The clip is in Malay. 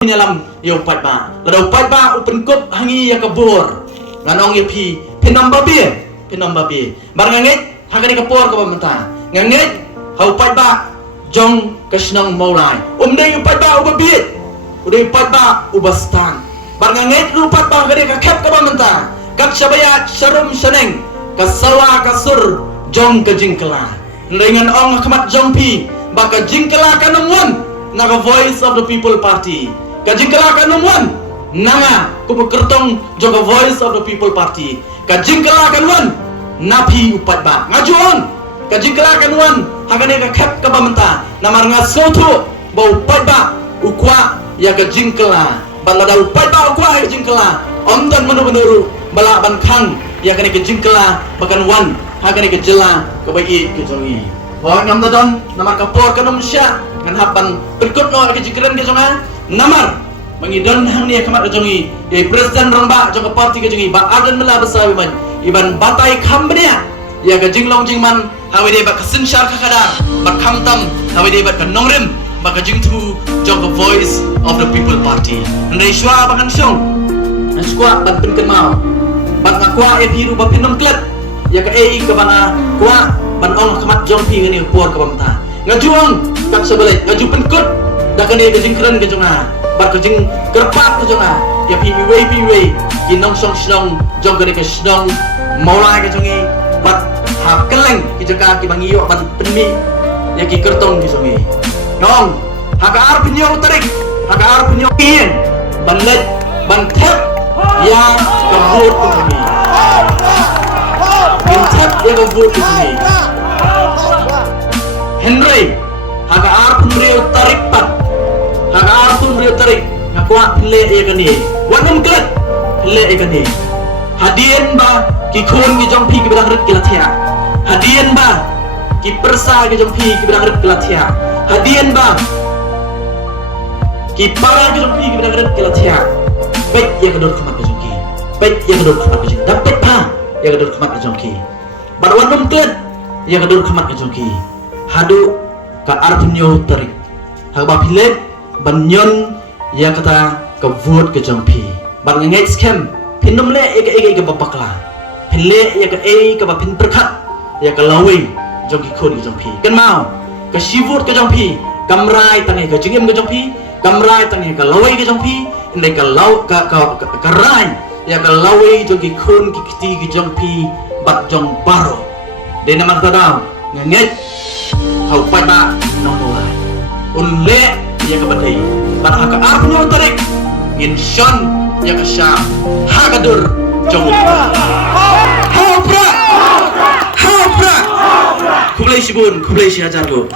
Dalam yo upat ba ladau upat ba upen kop hangi ya kabur nganong ya pinam babi barangit hagani kapur ka bamanta ngangit ha upat ba jong kasnang maulai dai upat ba ubabit udai upat ba ubastan barangit upat ba hagani ka kep ka bamanta kap sabaya sarum saneng kasawa kasur jong ka jingkala dengan ong kamat jong pi baka jingkala kanamwan naga voice of the people party kajingkala kanumwan nanga kubukertong joga voice of the people party kajingkala kanwan napi upat ba ngajuan kajingkala kanwan hagane ka kep ka bamanta namar nga soto ba upat ba ukwa ya kajingkala balada upat ba ukwa ya kajingkala ondan manu bala ban khang ya kane kajingkala bakan wan hagane ka jela ka bai ke jongi wa ngam dadon namar ka por kanum sya ngan haban berikut no kajingkalan ke jonga namar mengidon hang ni kamat kejongi ye presiden ramba jong parti kejongi ba adan mela besawi man iban batai khambnia ya ga jinglong jingman hawe de ba kasin syar kakadar ba khamtam hawe de ba kanongrim ba ka jingtu jong voice of the people party ndai shwa ba kan syong skwa ban pin kan mau ba ngakwa e biru ba pinom klet ya ka ei ka bana kwa ban ong kamat jong pi ngani por ka bamta ngajuang kak sebelai ngaju penkut dah kena ke jingkran ke jonga bar ke jing kerpat ke jonga ya piwe ki nong song snong jong kena ke snong maulai ke jongi bat ha keleng ki jaka ki bangiyo ban penmi ya ki kertong ke jongi nong ha ka ar pinyo tarik ha ka ar pinyo ien ban let ban thep ya ke vote ke jongi ban thep ya ke vote ke jongi Henry ha ka ar pinyo tarik pat haka arpun rio tarik ngakwa pile e kani wanum klet pile e kani hadien ba ki khon ki jong phi ki bidang rit kilathia hadien ba ki persa ki jong phi ki bidang rit kilathia hadien ba ki para ki jong phi ki bidang rit kilathia bet ye kador khamat ki jong ki bet ye kador khamat ki jong dapat pa ye kador khamat ki jong ki bar wanum klet ye kador khamat ki jong ki hadu ka arpun yo tarik haba pile banyon ya kata ke vote ke jongpi bar ngai scam pinum le ege ke babakla pinle ya ke ke ba pin perkhat ya ke lawi jongki khon ke jongpi kan mau ke shivut ke jongpi kamrai tangi ke jingim ke jongpi kamrai tangi ke lawi ke jongpi ndai ke law ka rai ya ke lawi jongki khon ki kiti ke jongpi bat jong baro de namar tadau ngai hau pai ba nongolai unle ya ke badai ban haka arpunyo tarik ngin shon ya ke sha hagadur jong ha pra kublai sibun kublai si ajar go